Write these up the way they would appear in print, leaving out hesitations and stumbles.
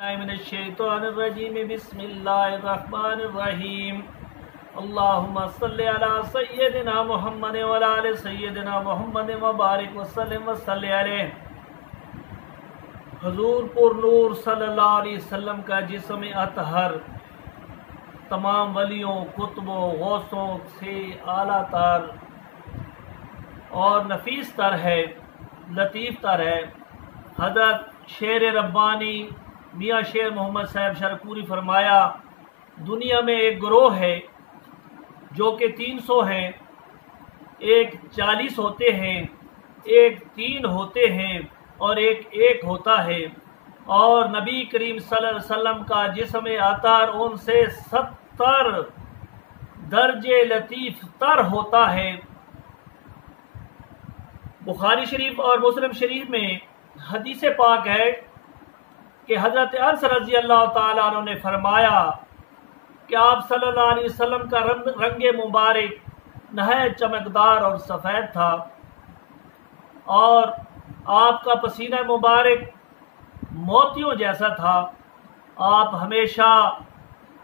मिनश्शैतानिर्रजीम बिस्मिल्लाहिर्रहमानिर्रहीम अल्लाहुम्मा सल्लि अला सय्यदिना मुहम्मद व अला आलि सय्यदिना मुहम्मद व बारिक वसल्लिम व सल्लि अलैहि। हुजूर पुर नूर सल्लल्लाहु अलैहि वसल्लम का जिस्म अतहर तमाम वलियों, कुतुबों, गौसों से आला तर और नफीस तर है, लतीफ़ तर है। हज़रत शेर रब्बानी मियाँ शेर मोहम्मद साहब शरकूरी फरमाया, दुनिया में एक ग्रोह है जो कि 300 हैं, एक 40 होते हैं, एक 3 होते हैं और एक होता है। और नबी करीम सल्लल्लाहु अलैहि वसल्लम का जिस्म अतर उनसे 70 दर्जे लतीफ़ तर होता है। बुखारी शरीफ और मुस्लिम शरीफ में हदीस पाक है कि हज़रत अनस रज़ी अल्लाह ताला अन्हु ने फरमाया कि आप सल्लल्लाहु अलैहि वसल्लम का रंग मुबारक नहायत चमकदार और सफ़ेद था और आपका पसीना मुबारक मोतियों जैसा था। आप हमेशा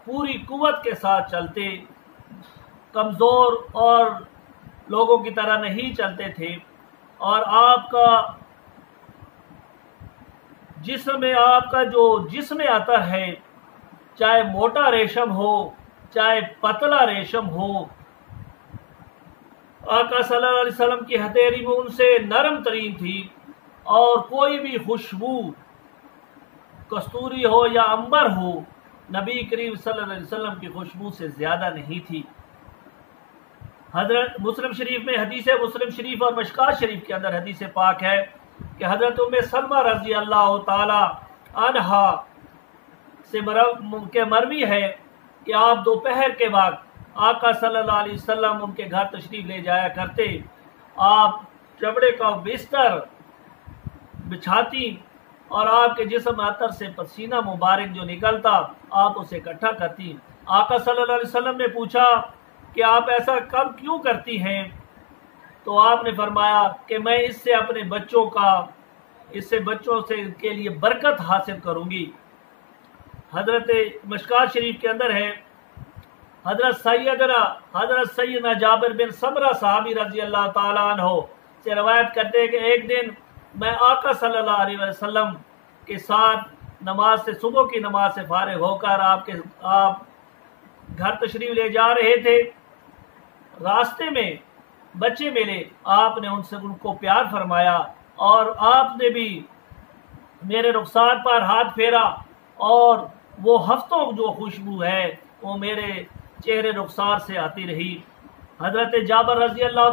पूरी कुव्वत के साथ चलते, कमज़ोर और लोगों की तरह नहीं चलते थे। और आपका जो जिस्म अतर है, चाहे मोटा रेशम हो चाहे पतला रेशम हो, आका सल्लल्लाहु अलैहि वसल्लम की हथेली में उनसे नरम तरीन थी और कोई भी खुशबू कस्तूरी हो या अंबर हो, नबी करीम सल्लल्लाहु अलैहि वसल्लम की खुशबू से ज़्यादा नहीं थी। हज़रत मुस्लिम शरीफ में हदीस मुस्लिम शरीफ और मशकात शरीफ के अंदर हदीस पाक है कि हज़रत उम्मे सलमा रज़ी अल्लाह ताला अन्हा से मरवी है कि आप दोपहर के वक्त आका सल्लल्लाहु अलैहि वसल्लम उनके घर तशरीफ़ ले जाया करते। आप चमड़े का बिस्तर बिछाती और आपके जिस्म अतर से पसीना मुबारक जो निकलता आप उसे इकट्ठा करती। आका सल्लल्लाहु अलैहि वसल्लम ने पूछा कि आप ऐसा कब क्यों करती हैं? तो आपने फरमाया कि मैं इससे अपने बच्चों से के लिए बरकत हासिल करूंगी। हज़रत मशकात शरीफ के अंदर है, हज़रत सैयदना जाबिर बिन समरा साहबी रज़ी अल्लाह ताला अन्हु से रवायत करते हैं कि एक दिन मैं आका सल्लल्लाहु अलैहि वसल्लम के साथ नमाज से, सुबह की नमाज से फारिग होकर आप घर तशरीफ ले जा रहे थे। रास्ते में बच्चे मिले, आपने उनको प्यार फरमाया और आपने भी मेरे रुखसार पर हाथ फेरा और वो हफ्तों जो खुशबू है वो मेरे चेहरे रुखसार से आती रही। हज़रत जाबिर रज़ी अल्लाह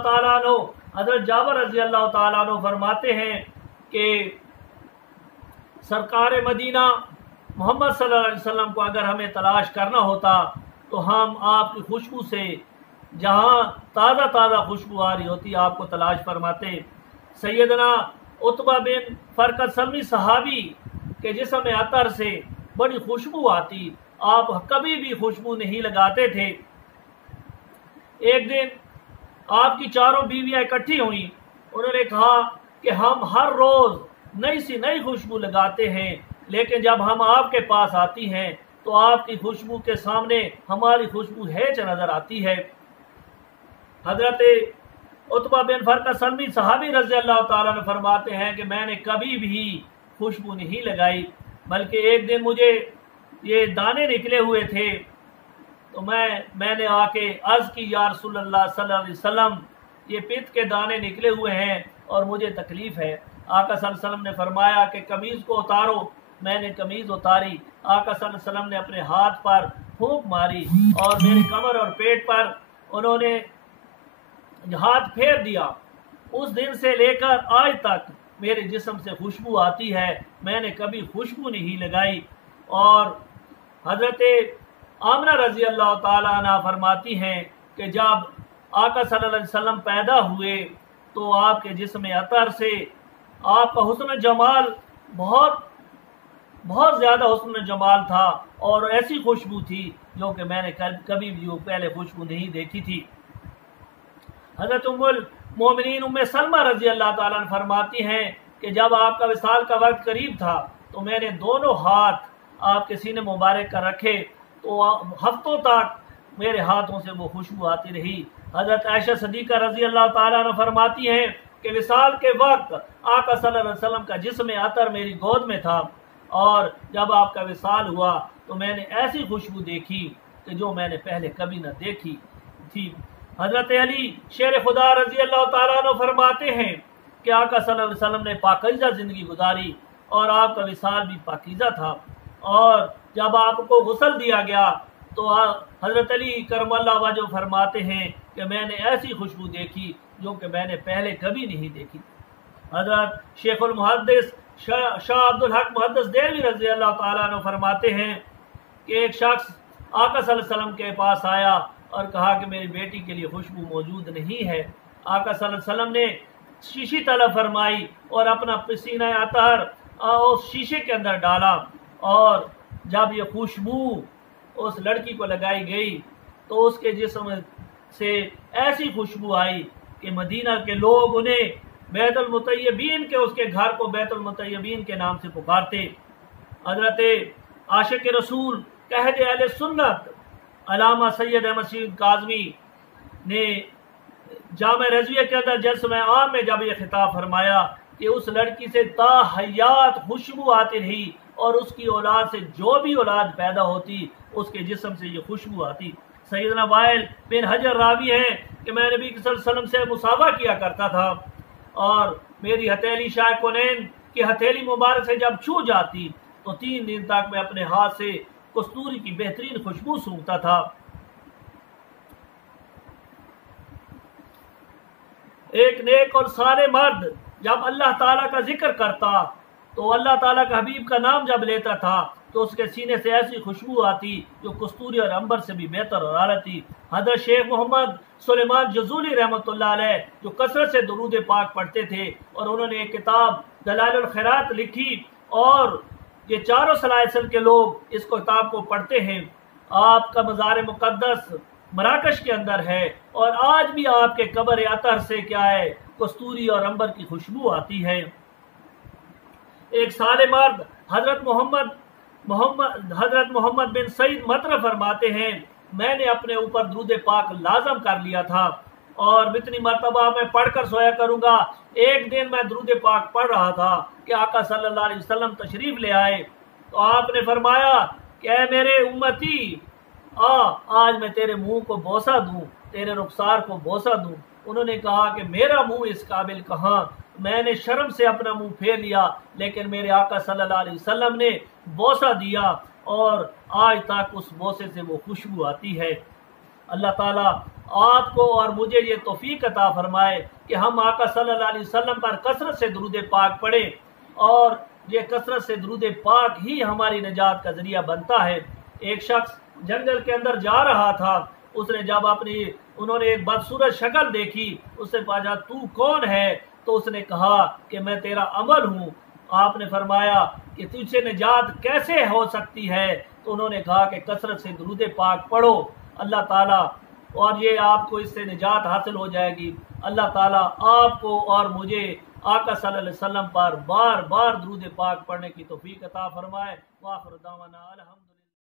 ताला अन्हु फरमाते हैं कि सरकार मदीना मोहम्मद सल्लल्लाहु अलैहि वसल्लम को अगर हमें तलाश करना होता तो हम आपकी खुशबू से, जहाँ ताज़ा खुशबू आ रही होती, आपको तलाश फरमाते। सैयदना उतबा बिन फरकत सलमी सहाबी के जिस्म अतर से बड़ी खुशबू आती, आप कभी भी खुशबू नहीं लगाते थे। एक दिन आपकी चारों बीवियाँ इकट्ठी हुई, उन्होंने कहा कि हम हर रोज़ नई खुशबू लगाते हैं, लेकिन जब हम आपके पास आती हैं तो आपकी खुशबू के सामने हमारी खुशबू हैच नज़र आती है। हज़रत उतबा बिन फरकत सलमी सहाबी रज़ी अल्लाह ताला ने फरमाते हैं कि मैंने कभी भी खुशबू नहीं लगाई, बल्कि एक दिन मुझे ये दाने निकले हुए थे तो मैंने आके अर्ज़ की, या रसूलल्लाह सल्लल्लाहु अलैहि वसल्लम, ये पित्त के दाने निकले हुए हैं और मुझे तकलीफ़ है। आका सल्लल्लाहु अलैहि वसल्लम ने फरमाया कि कमीज़ को उतारो। मैंने कमीज़ उतारी, आका सल्लल्लाहु अलैहि वसल्लम ने अपने हाथ पर फूंक मारी और मेरे कमर और पेट पर उन्होंने हाथ फेर दिया। उस दिन से लेकर आज तक मेरे जिस्म से खुशबू आती है, मैंने कभी खुशबू नहीं लगाई। और हज़रत आमना रज़ी अल्लाह ताला अन्हा फरमाती हैं कि जब आका सल्लल्लाहु अलैहि वसल्लम पैदा हुए तो आपके जिस्म अतर से आपका हुस्न जमाल बहुत ज़्यादा हुस्न जमाल था और ऐसी खुशबू थी जो कि मैंने कभी भी पहले खुशबू नहीं देखी थी। हज़रत उम्मुल मोमिनीन उम्मे सलमा रज़ी अल्लाह ताला अन्हा फरमाती हैं कि जब आपका विसाल का वक्त करीब था तो मैंने दोनों हाथ آپ کے سینے مبارک کا رکھے تو ہفتوں تک میرے ہاتھوں سے وہ خوشبو آتی رہی۔ حضرت عائشہ صدیقہ رضی اللہ تعالیٰ عنہ فرماتی ہیں کہ وصال کے وقت آقا صلی اللہ علیہ وسلم کا جسم عطر میری گود میں تھا، اور جب آپ کا وصال ہوا تو میں نے ایسی خوشبو دیکھی کہ جو میں نے پہلے کبھی نہ دیکھی تھی۔ حضرت علی شیر خدا رضی اللہ تعالیٰ عنہ فرماتے ہیں کہ آقا صلی اللہ علیہ وسلم نے پاکیزہ زندگی گزاری اور آپ کا وصال بھی پاکیزہ تھا، اور جب آپ کو غسل دیا گیا تو حضرت علی کرم اللہ وجہ فرماتے ہیں کہ میں نے ایسی خوشبو دیکھی جو کہ میں نے پہلے کبھی نہیں دیکھی۔ حضرت شیخ المحدث شاہ عبدالحق محدث دہلوی رضی اللہ تعالیٰ عنہ فرماتے ہیں کہ ایک شخص آقا صلی اللہ علیہ وسلم کے پاس آیا اور کہا کہ میری بیٹی کے لیے خوشبو موجود نہیں ہے۔ آقا صلی اللہ علیہ وسلم نے شیشی طلب فرمائی اور اپنا پسینہ عطر اس شیشے کے اندر ڈالا، اور جب یہ خوشبو اس لڑکی کو لگائی گئی تو اس کے جسم سے ایسی خوشبو آئی کہ مدینہ کے لوگ انہیں بیت المطیبین کے اس کے گھر کو بیت المطیبین کے نام سے پکارتے۔ حضرت عاشق رسول قائد اہل سنت علامہ سید احمد شہید کاظمی نے جامع رضویہ کے اندر جلسہ عام میں جب یہ خطاب فرمایا کہ اس لڑکی سے تا حیات خوشبو آتی رہی، اور اس کی اولاد سے جو بھی اولاد پیدا ہوتی اس کے جسم سے یہ خوشبو آتی۔ سیدنا وائل بن حجر راوی ہیں کہ میں نبی صلی اللہ علیہ وسلم سے مصافحہ کیا کرتا تھا، اور میری ہتھیلی شاہ کونین کی ہتھیلی مبارک سے جب چھو جاتی تو 3 دن تک میں اپنے ہاتھ سے کستوری کی بہترین خوشبو سونگھتا تھا۔ ایک نیک اور صالح مرد جب اللہ تعالیٰ کا ذکر کرتا تو اللہ تعالیٰ کا حبیب کا نام جب لیتا تھا تو اس کے سینے سے ایسی خوشبو آتی جو کستوری اور عنبر سے بھی بہتر اور اعلیٰ تھی۔ حضرت شیخ محمد سلیمان جزولی رحمۃ اللہ علیہ جو کثرت سے درود پاک پڑھتے تھے، اور انہوں نے ایک کتاب دلائل الخیرات لکھی، اور یہ چاروں سلاسل کے لوگ اس کتاب کو پڑھتے ہیں۔ آپ کا مزار مقدس مراکش کے اندر ہے، اور آج بھی آپ کے قبر عطر سے کیا ہے، کستوری اور عنبر کی خوشبو آتی ہے۔ ایک صالح مرد حضرت محمد بن سعید مطرف فرماتے ہیں میں نے اپنے اوپر درود پاک لازم کر لیا تھا، اور اتنی مرتبہ میں پڑھ کر سویا کروں گا۔ ایک دن میں درود پاک پڑھ رہا تھا کہ آقا صلی اللہ علیہ وسلم تشریف لے آئے، تو آپ نے فرمایا کہ اے میرے امتی، آج میں تیرے منہ کو بوسہ دوں، تیرے رخسار کو بوسہ دوں۔ انہوں نے کہا کہ میرا منہ اس قابل کہاں، میں نے شرم سے اپنا منہ پھیر لیا، لیکن میرے آقا صلی اللہ علیہ وسلم نے بوسہ دیا، اور آج تک اس بوسے سے وہ خوشبو آتی ہے۔ اللہ تعالیٰ آپ کو اور مجھے یہ توفیق عطا فرمائے کہ ہم آقا صلی اللہ علیہ وسلم پر کثرت سے درود پاک پڑھیں، اور یہ کثرت سے درود پاک ہی ہماری نجات کا ذریعہ بنتا ہے۔ ایک شخص جنگل کے اندر جا رہا تھا، اس نے جب انہوں نے ایک بدصورت شکل دیکھی، اس سے پوچھا تو کون ہے؟ تو اس نے کہا کہ میں تیرا عمل ہوں۔ آپ نے فرمایا کہ تجھ سے نجات کیسے ہو سکتی ہے؟ تو انہوں نے کہا کہ کثرت سے درود پاک پڑھو، اللہ تعالیٰ، اور یہ آپ کو اس سے نجات حاصل ہو جائے گی۔ اللہ تعالیٰ آپ کو اور مجھے آقا صلی اللہ علیہ وسلم پر بار بار درود پاک پڑھنے کی توفیق عطا فرمائے۔ وآخر دعوانا